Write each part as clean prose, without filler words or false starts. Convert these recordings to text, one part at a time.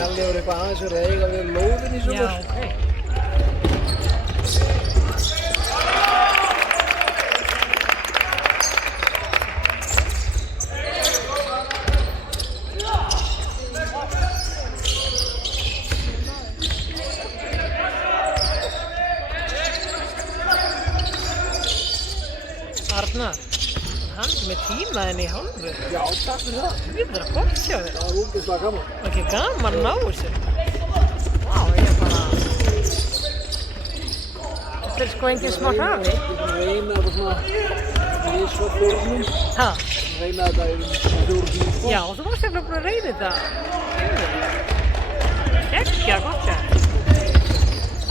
Kalli var eitthvað aðeins að eiga við lóðin í sumar. Já, ok. Arnar, hann með tímaðinn í hálfu. Já, takk fyrir það. Við erum að gott hjá þér. Það var útgeðslega gaman. Ekki gaman að ná þessu. Vá, ég bara... Þetta er sko engin smá hraði. Ég reyna þetta svona í svo fjórnum. Ha? Reyna þetta í svona fjórnum. Já, þú varst eftir að reyna þetta. Gekkja, gott hjá þér.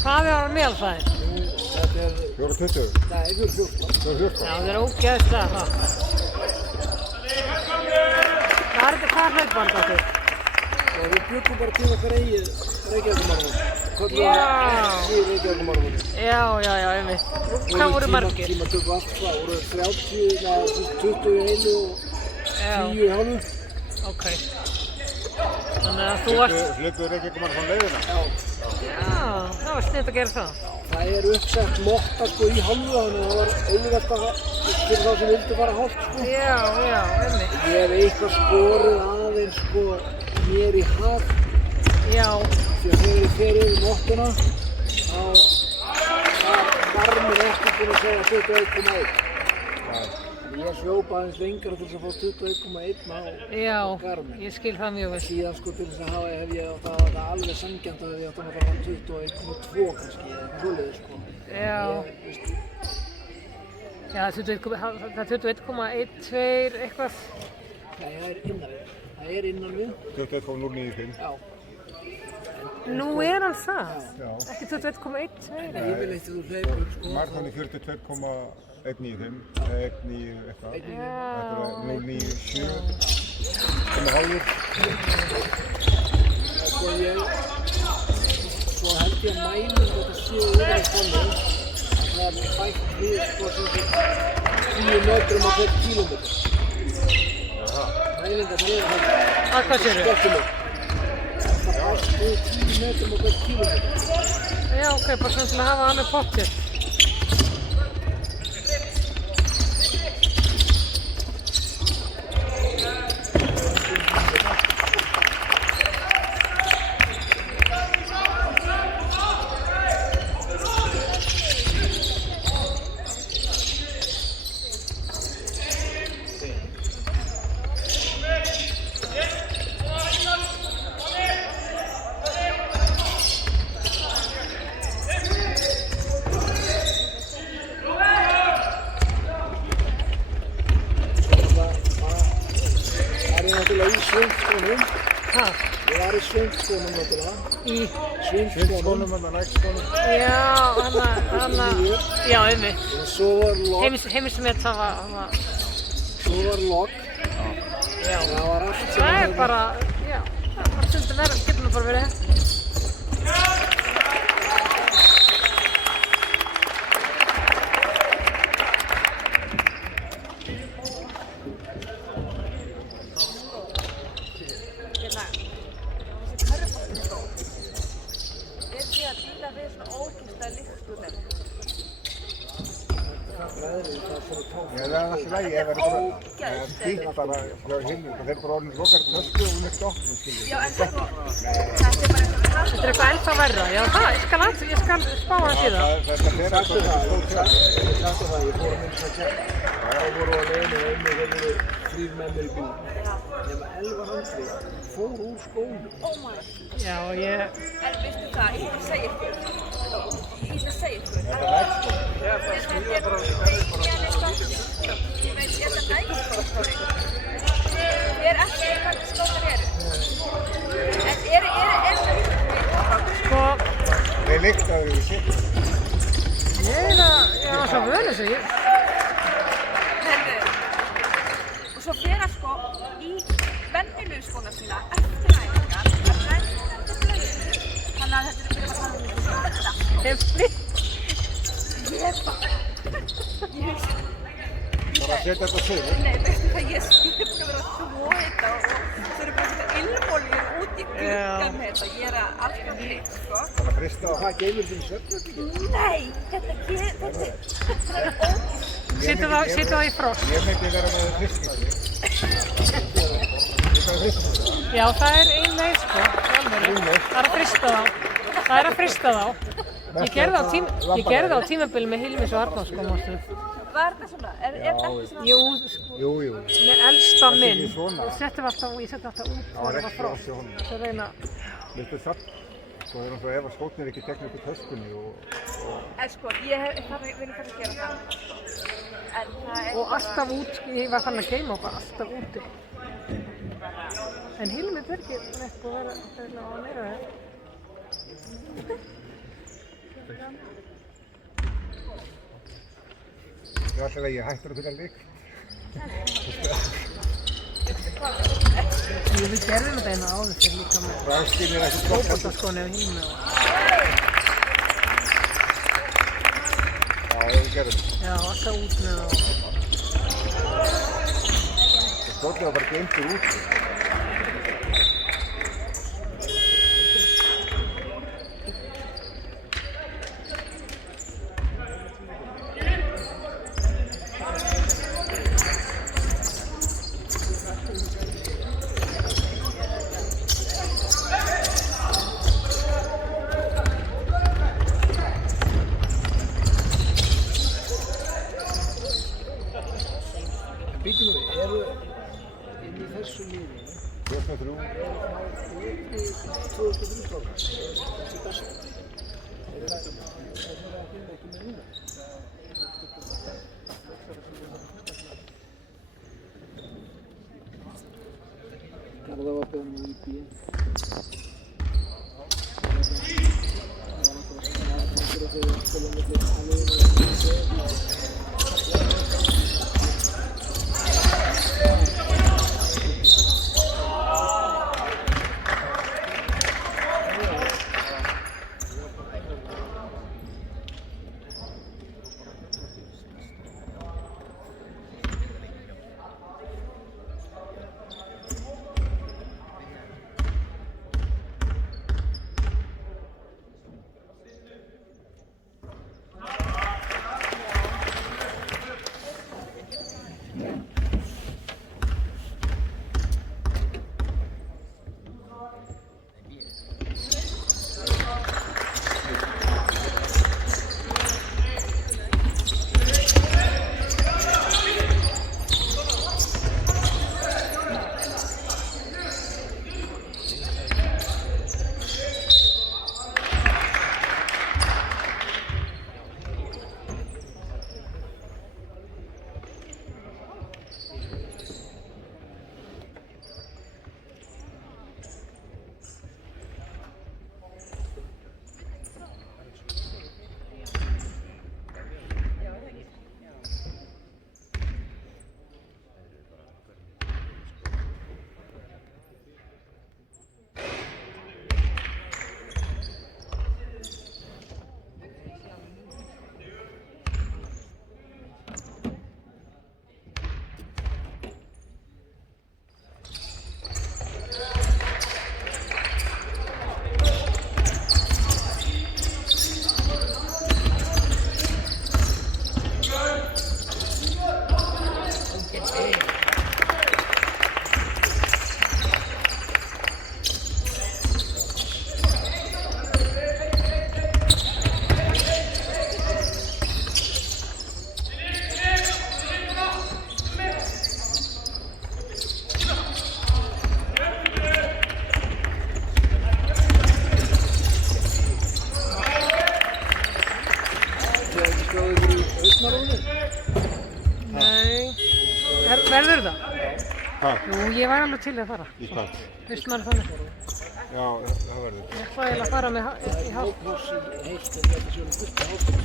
Hvað er meðalfræðin? Þetta er... 4.20? Nei, 4.14. Já, það er ógeðslega hratt. Hvað er þetta hlaupband á þig? Og við bjöggum bara til okkar eigið Reykjavíkurmaraþon. Já. Reykjavíkurmaraþon. Já, einmitt. Hvað voru margir? Tíma tökum allt það. Voru 21 og 10 í hálfu. Ok. Þannig að þú varst... Hlaupuðu Reykjavíkurmaraþon leiðina? Já. Já, það var sniðt að gera það. Það er uppsett motta sko í hálfu, þannig að það var auðvelt að fyrir þá sem vildu fara hálft sko. Já, einmitt. Ég hef eitthvað skorið aðeins sko mér í hag. Já. Því að þegar ég fer yfir mottuna, þá var garminn ekki búinn að segja 21,1. Ég hljóp aðeins lengra til þess að fá 21,1 á garminn. Já, ég skil það mjög vel. Síðan sko til þess að hef ég átt að það alveg sanngjarnt að ég átt að fara 21,2 kannski, eða eitthvað svoleiðis sko. Já. Já, það er 21,12 eitthvað. Nei, það er innan við. Það er innan við. 21,095. Já. Nú er hann það? Já. Ekki 21,12? Yfirleitt þú hleypur sko. Maraþon í 42,195, 1,9 eitthvað. Þetta er 0,97. Hálfur. Svo held ég að mælum þetta séu yfirleitt þannig að það er bætt við sko sem 10 metrum á hvert kílómetr. Mælingar það er það. Hvað séru? Skemmtilegt. Það bætt við 10 metrum á hvert kílómetr. Já, ok, bara svona til að hafa hann með pottið. Ég var í svöngskónum náttúrulega. Í? Svöngskónum, nægskónum. Já, já, einmitt. Og svo var logg. Heimsmet það var... Svo var logg. Já. Það var allt sem... Það er bara, já, það er bara stundum verið, getur nú bara verið. Það er alltaf lægi ef það er bara... Fínt bara hjá Hilmi, það er bara orðin lokar tösku og hún er stoppn, skiljið. Já, en sko, þetta er bara eitthvað Þetta er eitthvað ennþá verra. Já, ég skal spá hans í það. Þetta fer Sagtu alltaf það, stór tjöld. ég sagtu það, ég fór að mynda að kemja. Það voru á leiðinu og þeir voru 3 með mér í bíl. Nefna 11 handri fór úr skónum. Oh my god. Já, ég... En veistu hvað, ég ætla að segja ykkur. Þetta er nægt sko. Ég veit, ég ætla að nægja skóri. Ég er ekki hvað skótar eru. En eru það Sko, Þeir líkt að við sér. ég var svo völu þessu. Herðu, og svo fer hann sko í venjulegu skóna sína eftir æfingar að renna eftir blöðinu. Þannig að þetta er fyrir að tala um þetta. Hefni. Bara að setja þetta sig. Nei, veistu hvað, ég er búin að vera svo heita og svo eru bara svona ilmolíur út í gluggan með þetta. Ég er að alltaf hlýtt, sko. Bara að frista á. Hvað geymir þín svefnherbergi? Nei, þetta er ógæst. Settu það í frost. Ég myndi vera með fristið. Þetta er fristið. Já, það er ein leið, sko. Alveg. Það er að frista þá. Það er að frista þá. Ég gerði á tímabili með Hilmis og Arnór, sko, mástu. Var þetta svona? Er þetta svona? Jú, sko. Jú. Með elsta minn. ekki svona. Ég setti alltaf út þegar það var frost. Svo reyna. Viltu satt? Svo er hann svo ef að skótnir ekki tekna upp í töskunni og... En sko, ég vil fara að gera það. En það er... Og alltaf út, ég var fann að geyma okkur alltaf úti. En Hilmi Birgir neitt búið að vera á meira það. Það er alltaf að ég hættur að finna lykt. Við gerðum þetta einu áður fyrir líka með Ráskinn er ekki gott. fótboltaskóni og Hilmi og... Já, við gerðum. Já, alltaf út með það. Skótnir var bara geymdur út. Býtum við, eru inn í þessu liði, 2003. eru frá 2003 strákar, þessi besta. Er það að finna ekki með núna? Garðar var beðin á IB. Það var náttúrulega fyrir að spila milli Hallóin og Ha? Jú, ég væri alveg til að fara. Í hvað? Haustmaraþonið. Já, það verður. Ég ætlaði eiginlega að fara með í hálf. Plássið heilt en þetta sé fyrsta hátíð.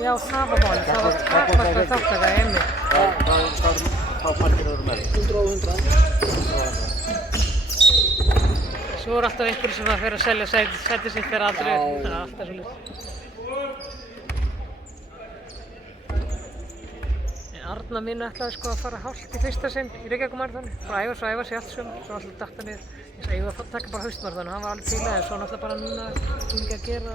Já, það var málið. Það var takmarkað þáttaka í emmi. Hvað margir eru með? 100 og 100. Svo er alltaf einhverju sem að fyrir að selja sæti sitt fyrir aldrei. Já. Það er alltaf svolítið. Arna mín ætlaði sko að fara hálft í fyrsta sinn í Reykjavíkurmaraþoni. Frá æfa sig allt sömu, svo alltaf datt hann niður. Ég sagði, ég var að taka bara haustmaraþon og hann var alveg til að svo náttúrulega bara núna ekki að gera.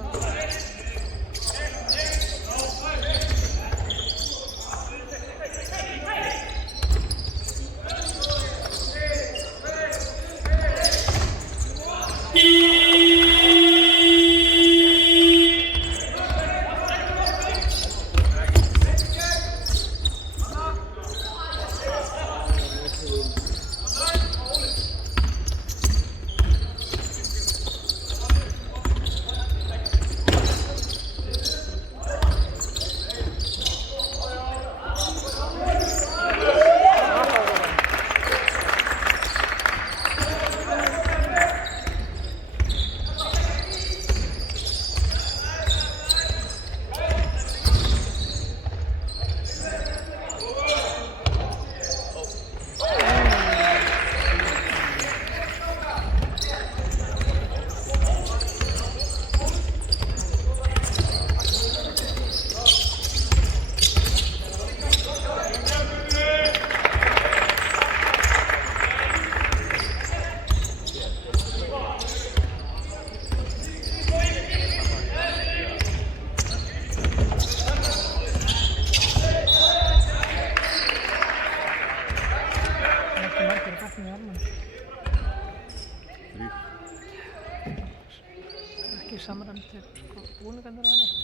Ekki samræmt til sko búningarnir eða neitt.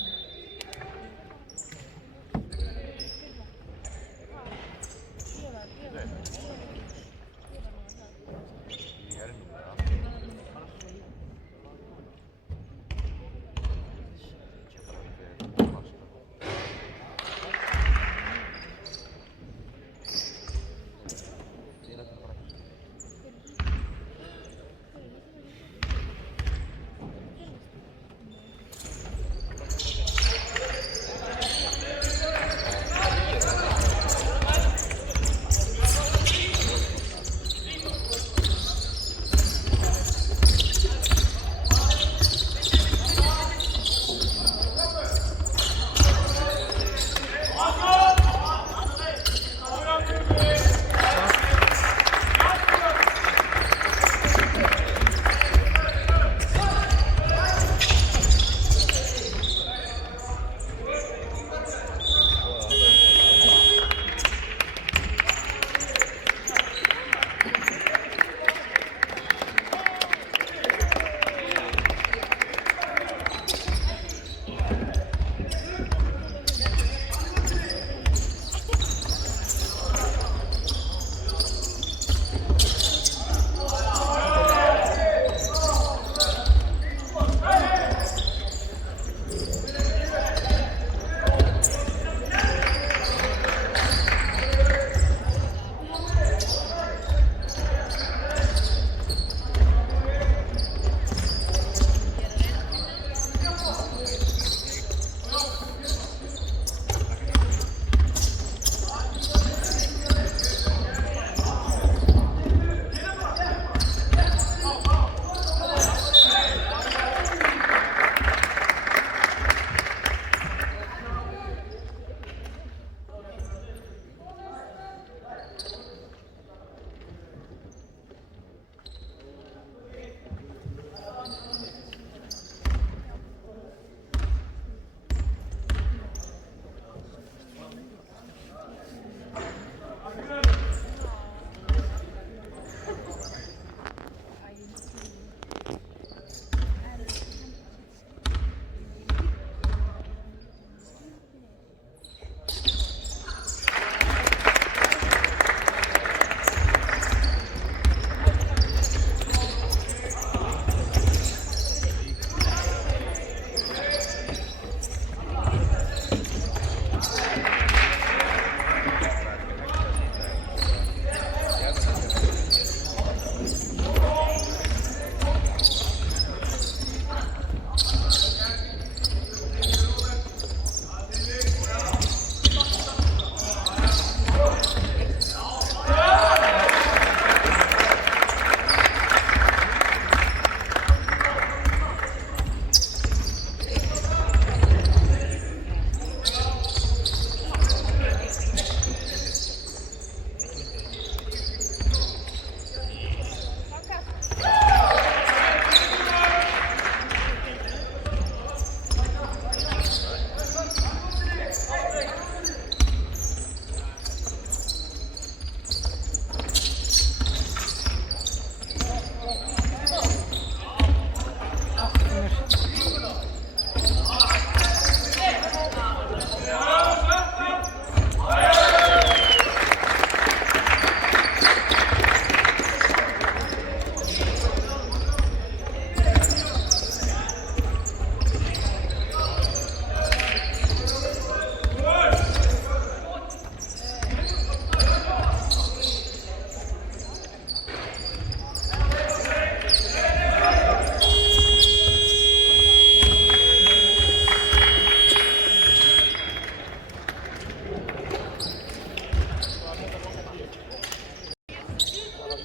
Já.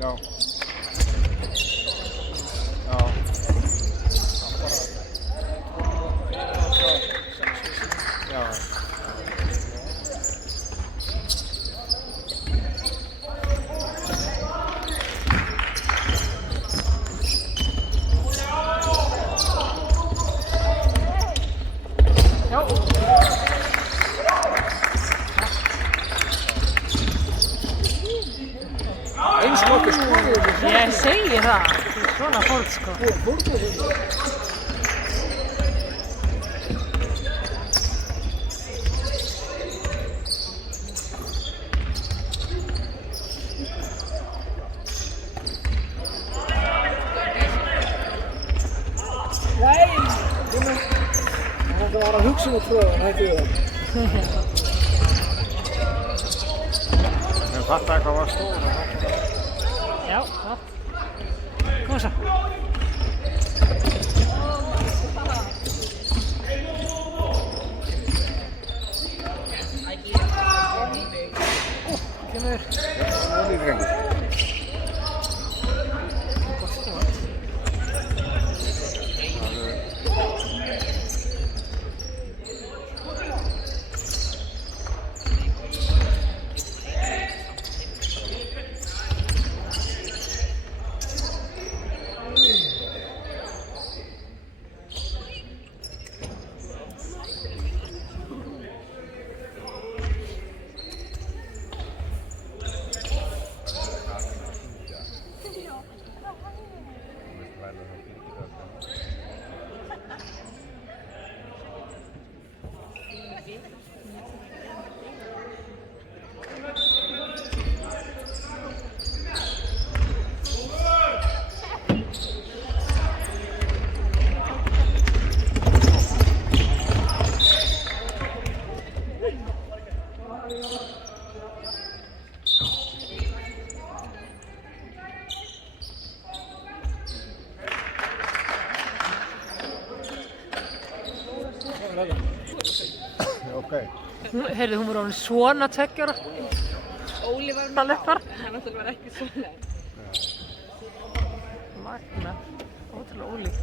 Já. Já. Já. Eins nokkuð skoðið við Ég segi það. Þetta er svona fórn sko. Þetta var að hugsa út frá það, hætti við það. En fattaði hvað var stór. Já, gott. Kom svo. Kemur. Það er drengur. Gott skot. Okay. Heyrðu, hún var orðin svona 2 ára. Óli var Það leppar. hann náttúrulega var ekki svona. Magna. Ótrúlega ólíkt.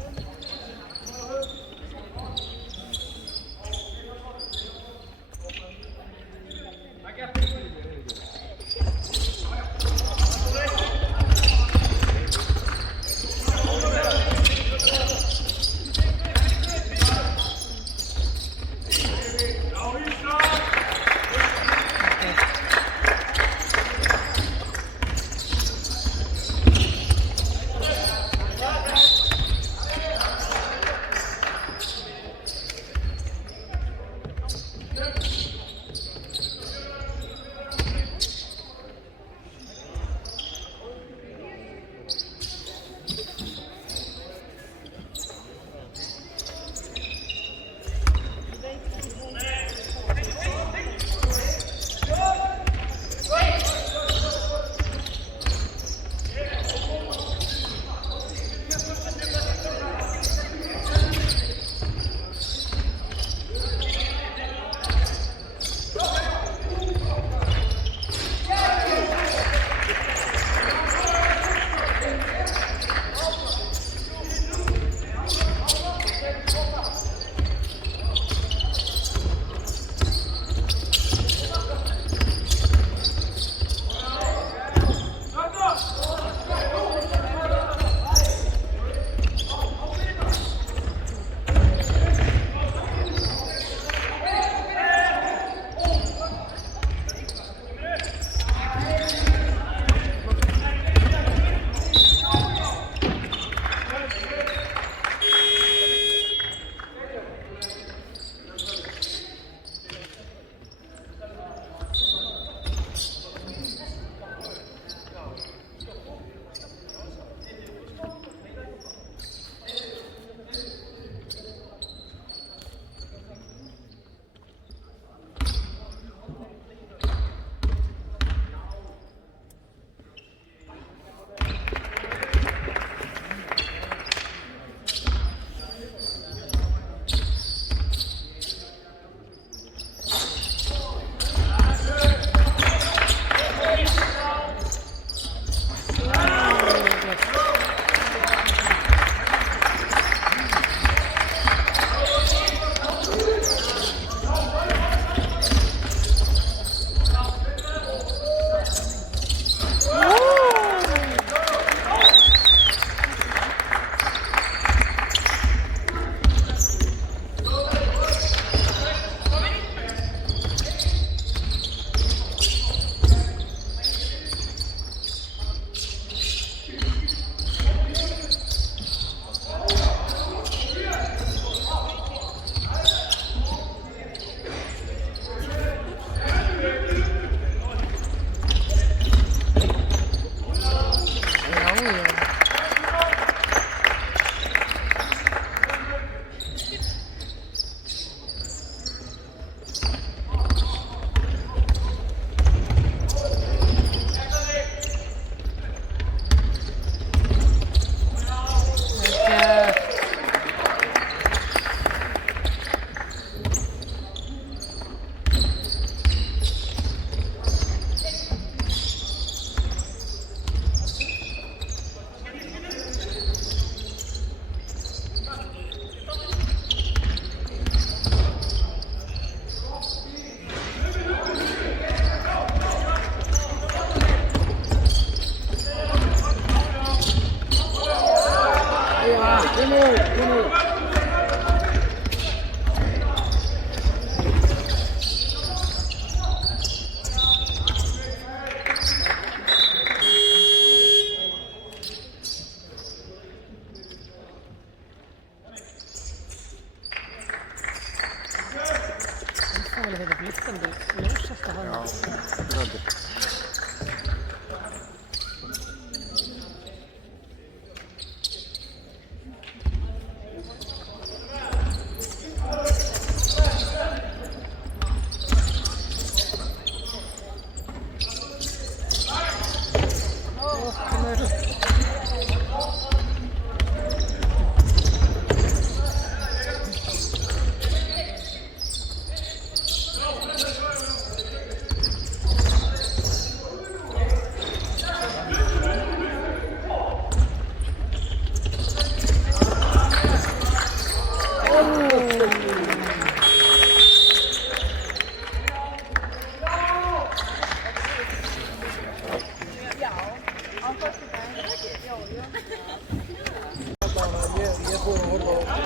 Ég fór að horfa á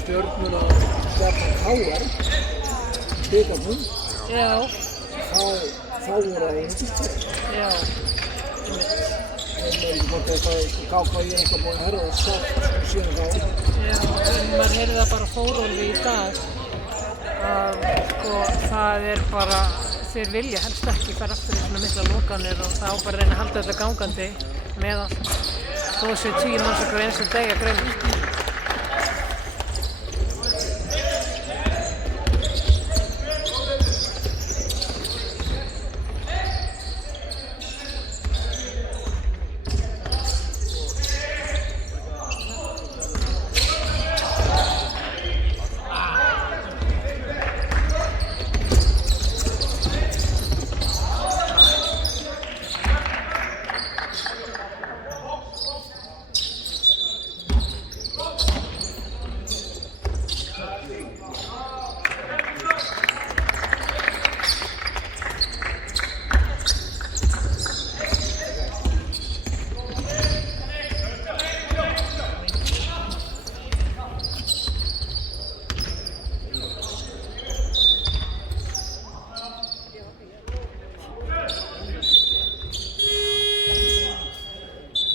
Stjörnuna Stjarnan KR, bikarnum, Já, þá voru það einstýrt. já, Ég veit ekki hvort þetta KK ég eitthvað búin að herða það sátt síðan þá. já, en maður heyrði það bara Þórólfi í dag að sko það er bara, þeir vilja helst ekki fara aftur í svona mikla lokanir og það á bara að reyna að halda þetta gangandi með allt. Þó séu 10 manns okkur eins og deg að greinast.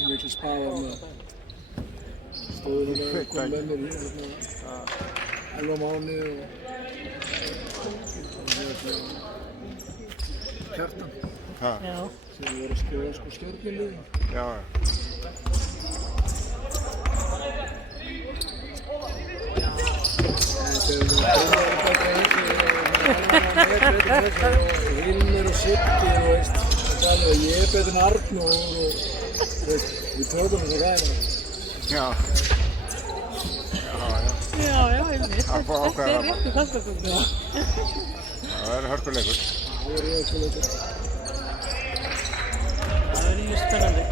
Mikil spaðar með stóðu hérna kom með mér hérna 11 mánuði og Kjartan Ha, Já, sem voru að skrifa sko stjórnarliði. já. Hilmir og Siggi og veist, ég er betur en Arnór og veist, við tökum þess að ræða. Já. já, einmitt. Það fór Þetta ákveða er það. réttu þangagöngu. Það verður hörkuleikur. Það voru ég ekki leikur. Það er mjög spennandi.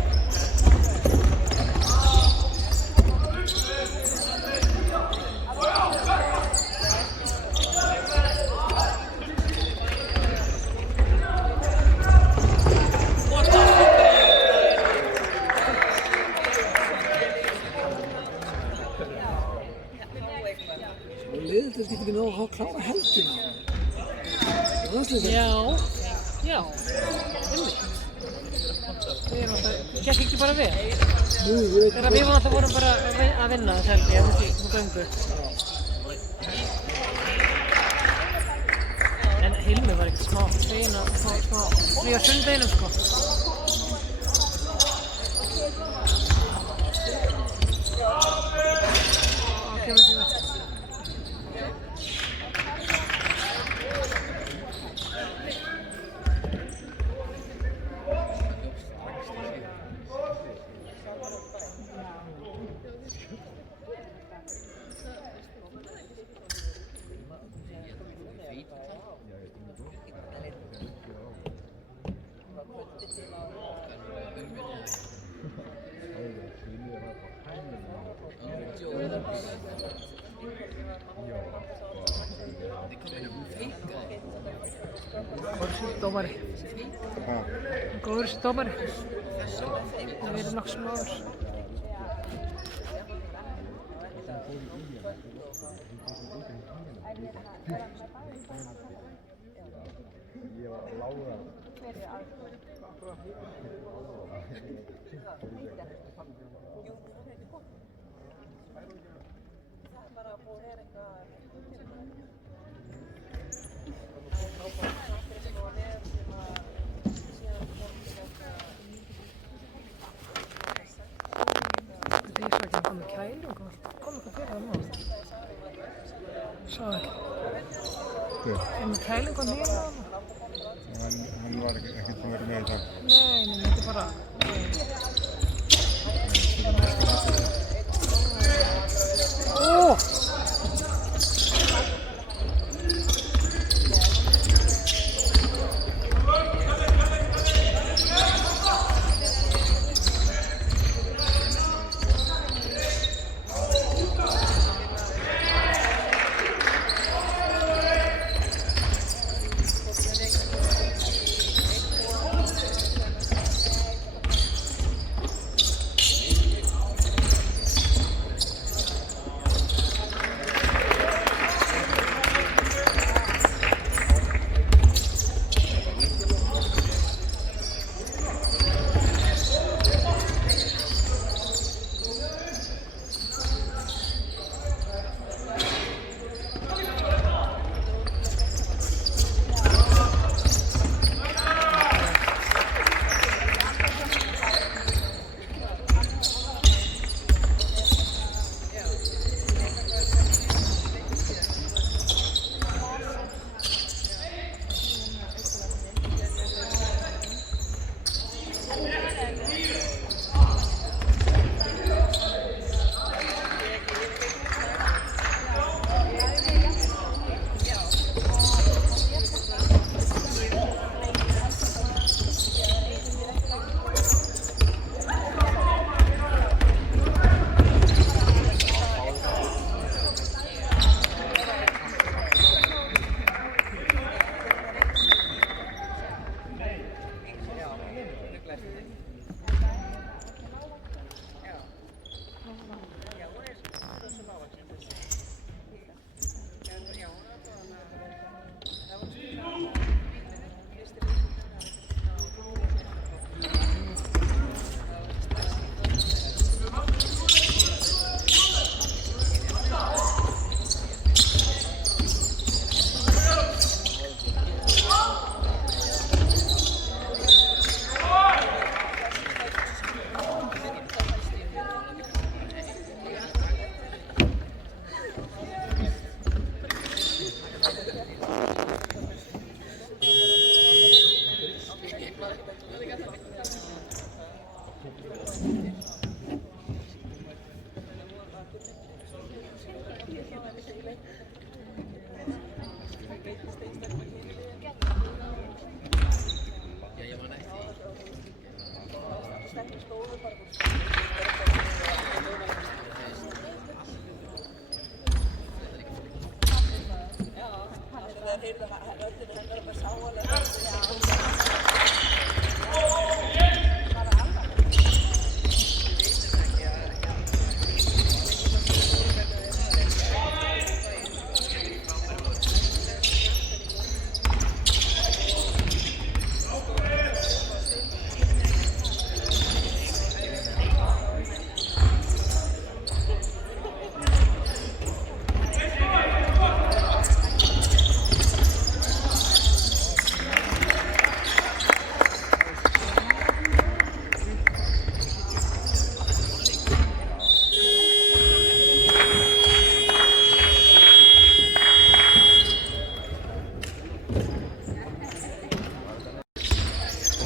Og liðið þetta getur ekki náðu að klára helgina. Já, já, einmitt. Við erum alltaf, gekk ekki bara vel. Nú, ég veit Þegar við alltaf vorum bara að vinna þess held ég, þessi göngu. En Hilmi var ekki smá, fegin að fá smá frí á sunnudeginum sko. Á kemur tíma. Góður dómari. Ha, Góður dómari. Það verið nokkuð smáður. Ég svo ekki að koma með kæling og kom eitthvað fyrir það mál. Svo ekki. hver? En með kæling og nýja á hana. Hann var ekkert búinn að vera með í dag. Nei, þetta er bara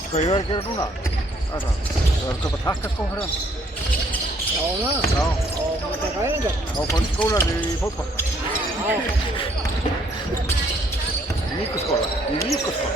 Hvað ég verið að gera núna? Það er að köpa takkaskó fyrir hann. Já, það? Já. Og maður taka æfingar? Á skólan í fótbolta. Já. Í Víkurskóla. Í Víkurskóla.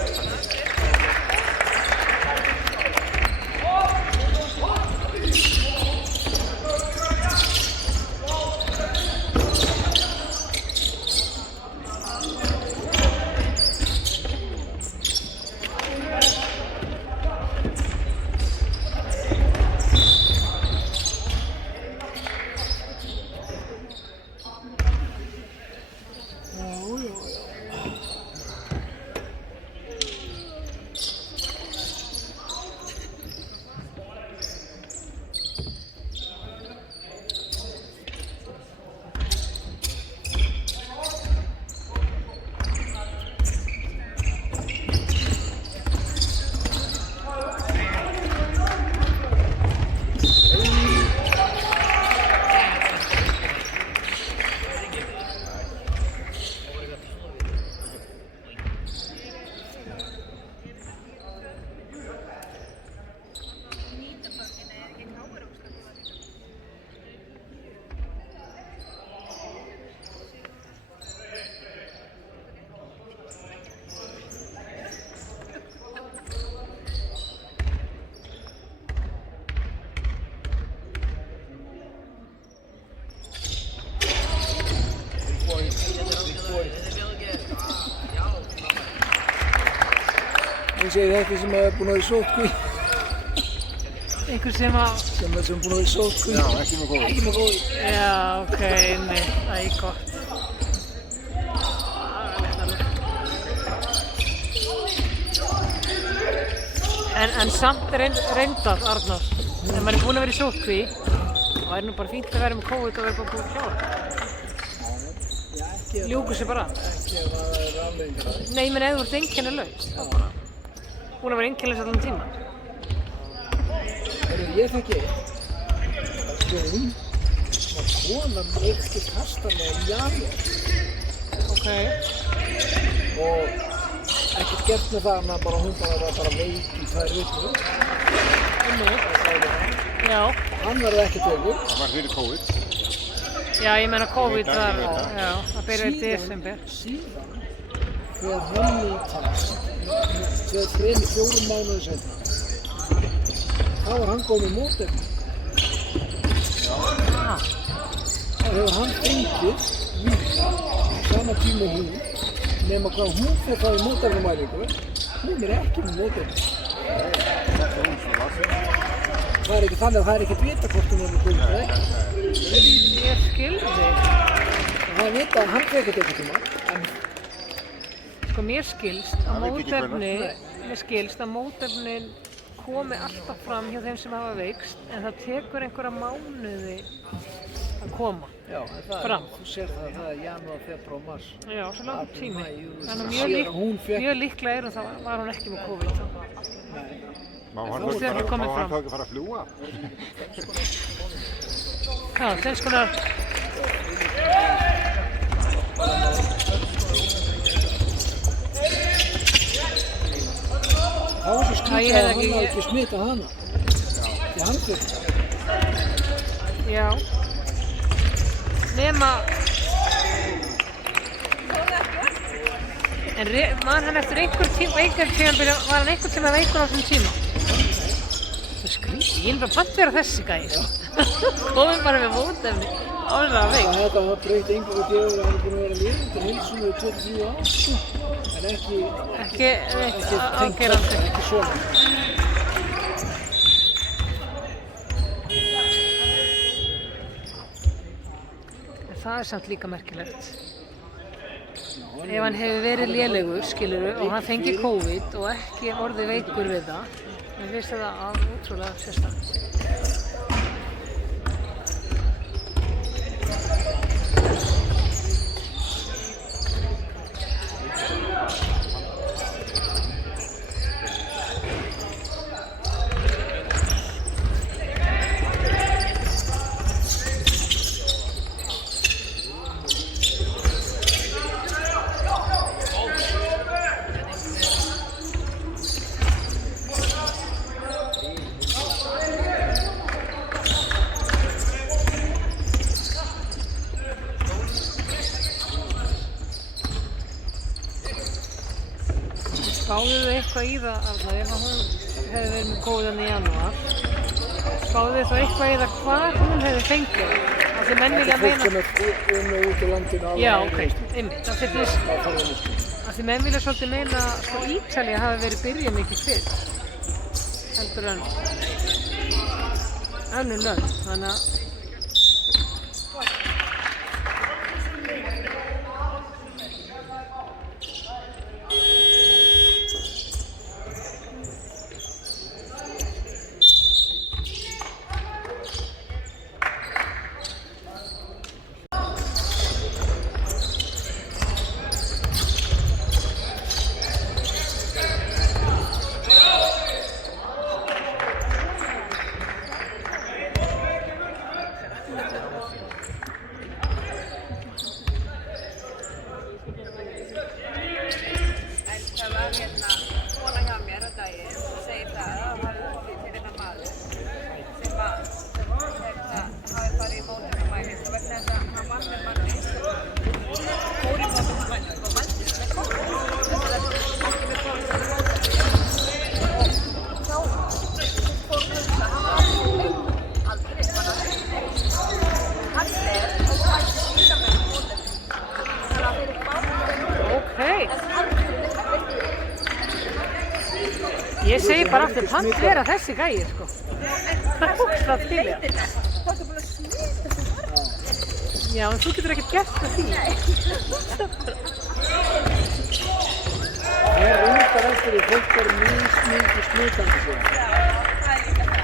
Ég segi þetta sem er búin að vera í sótkví. Einhver sem að... Sem er búin að vera í sótkví. Já, ekki með góður. Ekki með góður. Já, ok, nei, það er gott. En samt reyndar, Arnar, þegar maður er búinn að vera í sótkví, þá er nú bara fínt að vera með COVID og vera bara búinn að klára. Já, ekki ef Ljúku sér bara. Ekki ef það er afleiðingar. Nei, menn ef þú ert einkennalaus, þá bara búinn að vera einkennalaus allan tíma. Ég þekki hún var kona með eitthvað kastanlega í janúar. Ok. Og ekkert gert með það annað bara hún var bara veik í 2 vikur. Já. Hann verði ekkert veikur. Það var fyrir COVID. Já, ég meina COVID var, já, það byrjaði í desember. Síðan fer hann í test 3-4 mánuði seinna. Þá var hann komið mótefni. Já. Þá hefur hann fengið líka sama tíma og hún, nema hvað hún fer það í mótefnumælingu, hún ekki með mótefni. Það ekki þannig að það ekkert vita hvort hún með COVID eða ekki. Ég skildi. Það vita að hann fekk eitthvað tíma, en Sko mér skilst að mótefnin komi alltaf fram hjá þeim sem hafa veikst, en það tekur einhverja mánuði að koma fram. Þú sér það er janúar, febrúar og mars. Já, svo langur tími. Þannig að mjög líklega var hún ekki með COVID. Má hann þá ekki fara að fljúga? Já, þess konar. Það var svo skrítið að hann hafði ekki smitað hana. Því hann fekk það. Já. Nema. En var hann eftir einhver tíma var hann einhvern tíma veikur á þessum tíma? Það er skrítið, ég bara pant vera þessi gæi. Komum bara með mótefni, álega veik. Þetta var breytt einhverju djögur að hann er búinn að vera lifandi heilsum í 23 ár, en ekki ágerandi. Ekki svona. En það er samt líka merkilegt. Ef hann hefur verið lélegur, skilurðu, og hann fengi COVID og ekki orðið veikur við það, mér finnst það ótrúlega sérstakt. Spáðu þau eitthvað í það, Arna, ef hún hefði verið með COVID í janúar? Spáðu þau eitthvað í það hvað hún hefði fengið? Af því menn vilja meina... Fólk sem er út í landinu alveg. Já, ok, einmitt. Af því menn vilja svolítið meina að Ítalía hafi verið byrjað mikið fyrr. Heldur en önnur lönd, þannig að... Ég segi bara aftur, pant vera þessi gæi, sko. Það er ógeðslega til í það. Hvað er búin að smita þessu varma? Já, en þú getur ekkert gert með því. Það er reyndar eftir því fólk er mjög smitandi sig. Já, það er líka það.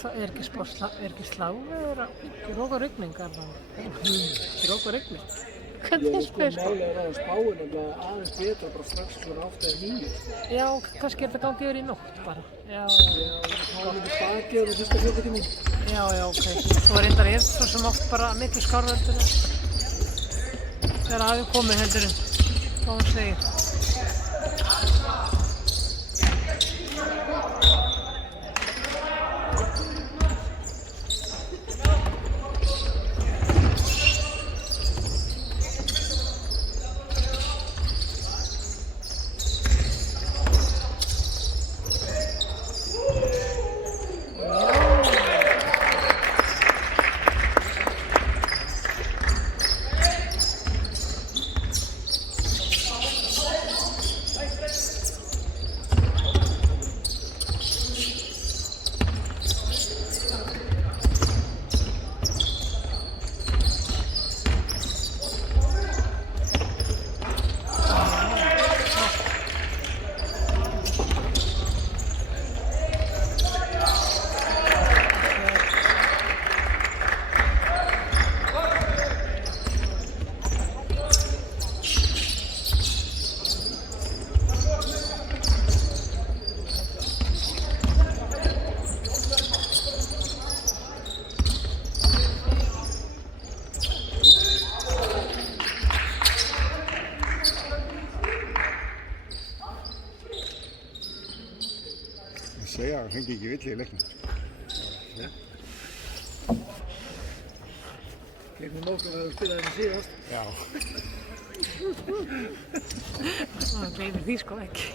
það er ekki sláveður, rók og rigning allan. Rók og rigning. Hvernig Ég spyr sko? málega að spáin aðeins betra bara strax svona 8-9. Já, kannski er þetta gangið yfir í nótt bara. Já, Það er mikið bakið á fyrsta klukkutíma. já, ok. Svo reyndar ég svo sem oft bara miklu skárra heldur en þegar aðeins komið heldur en hvað hún segir. Segja að það fengi ekki villi í leiknum. Gegnum okkur að spila þetta síðast. Já. Það gleymir því sko ekki.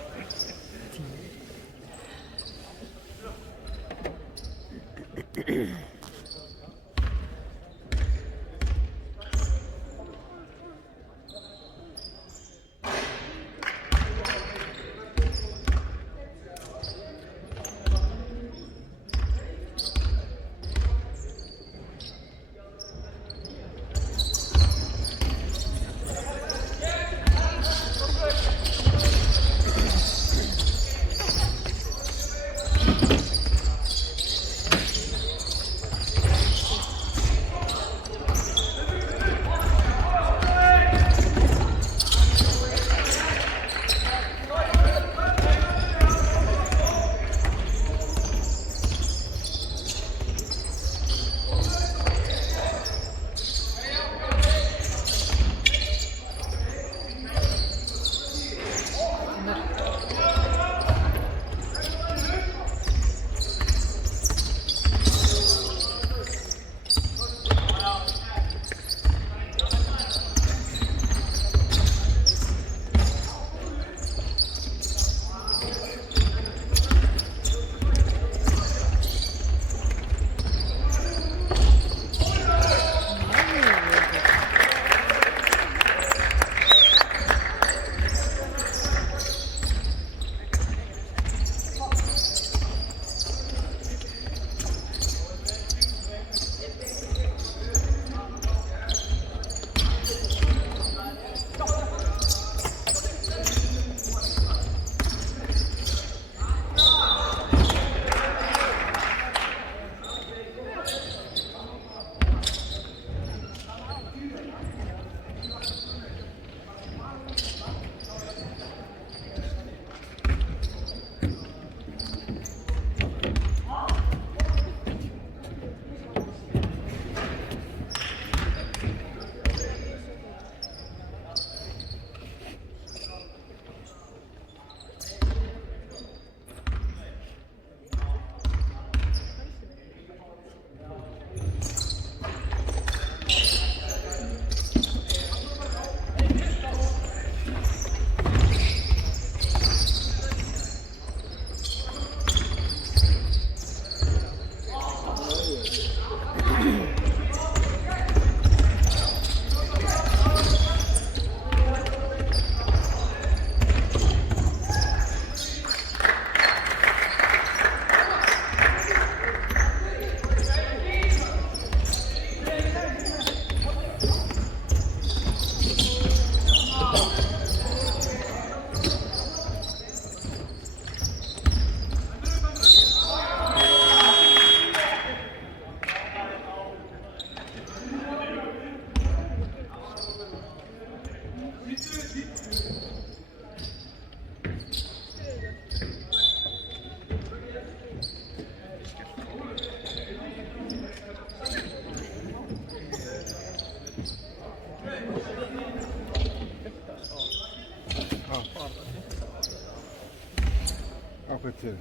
séð.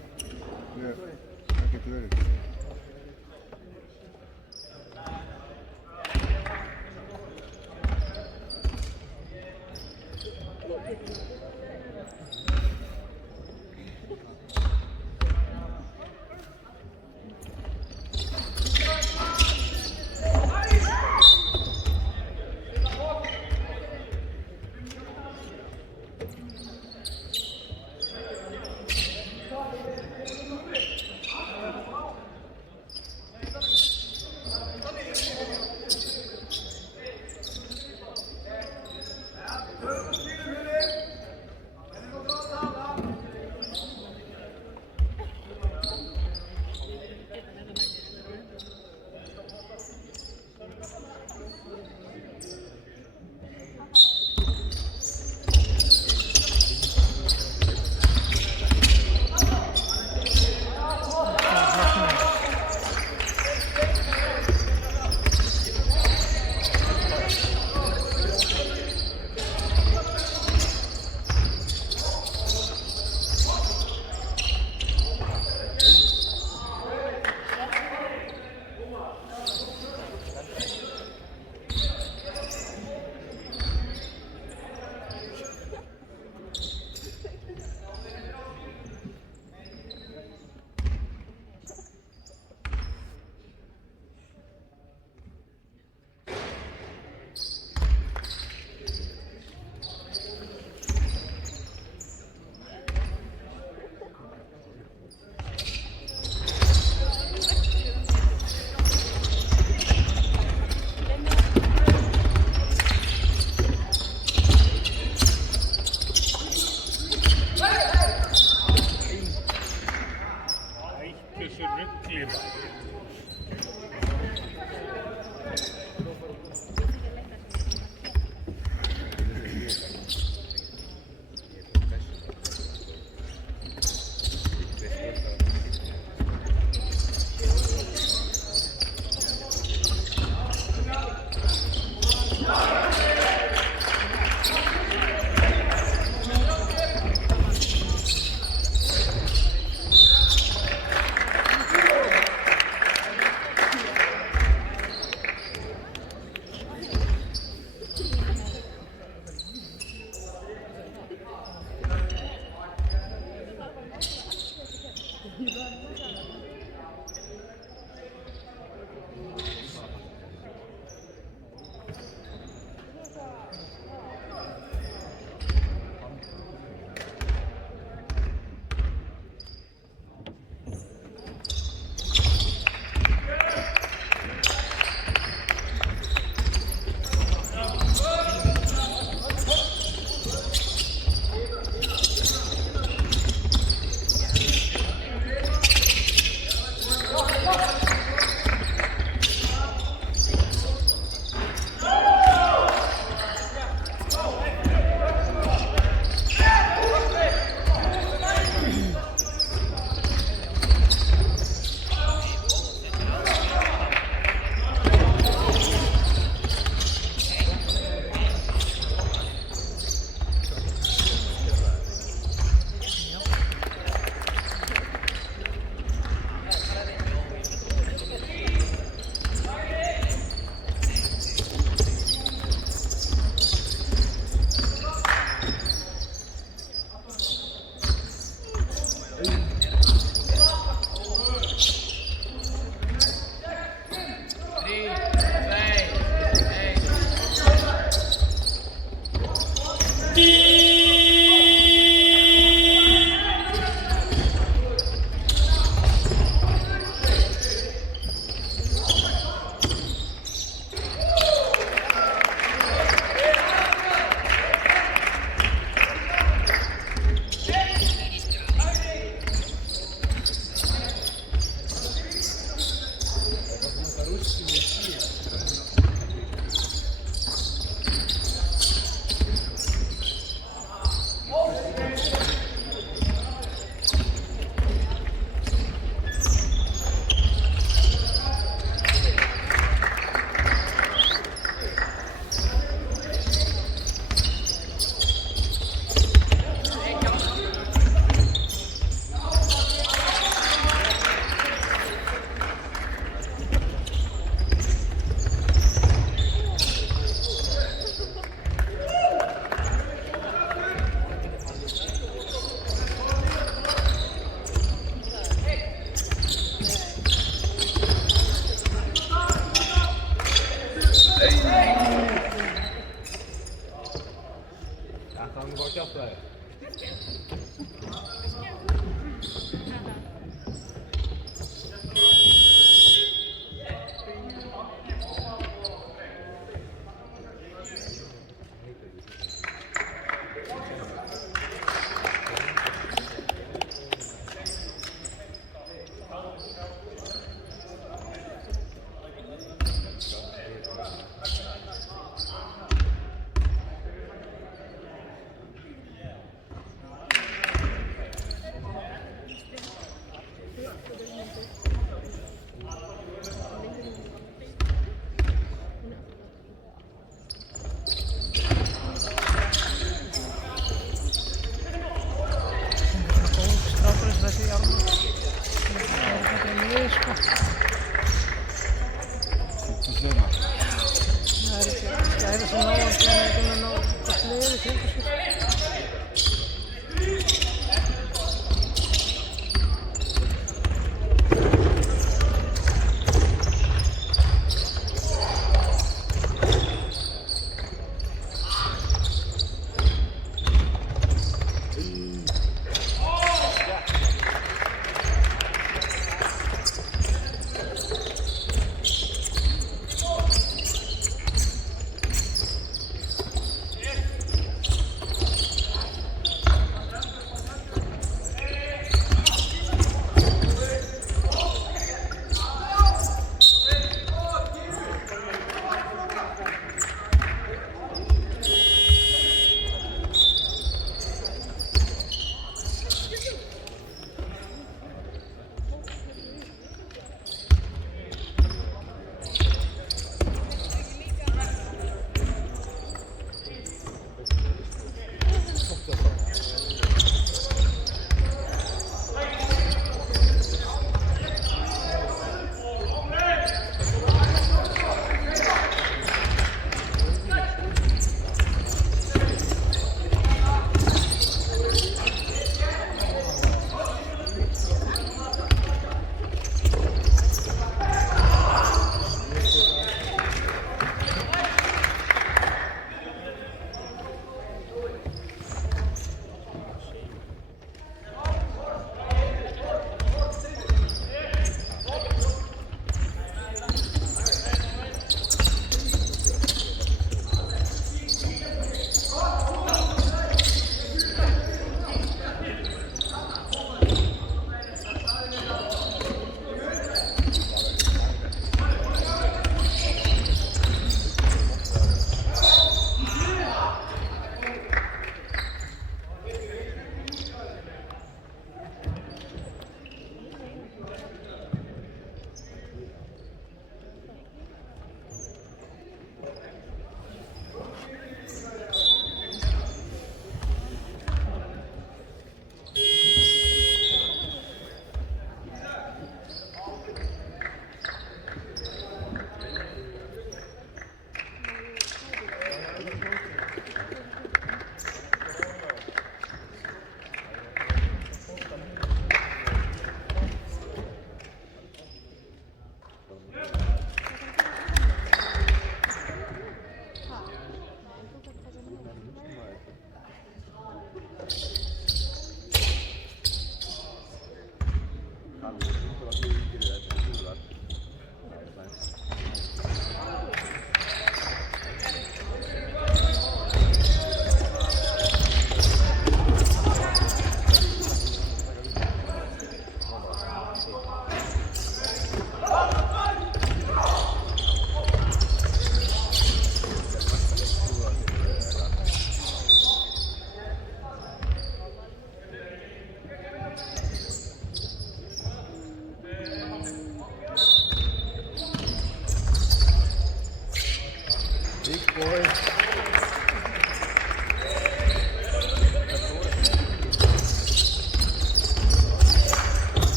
Það getur verið. boys.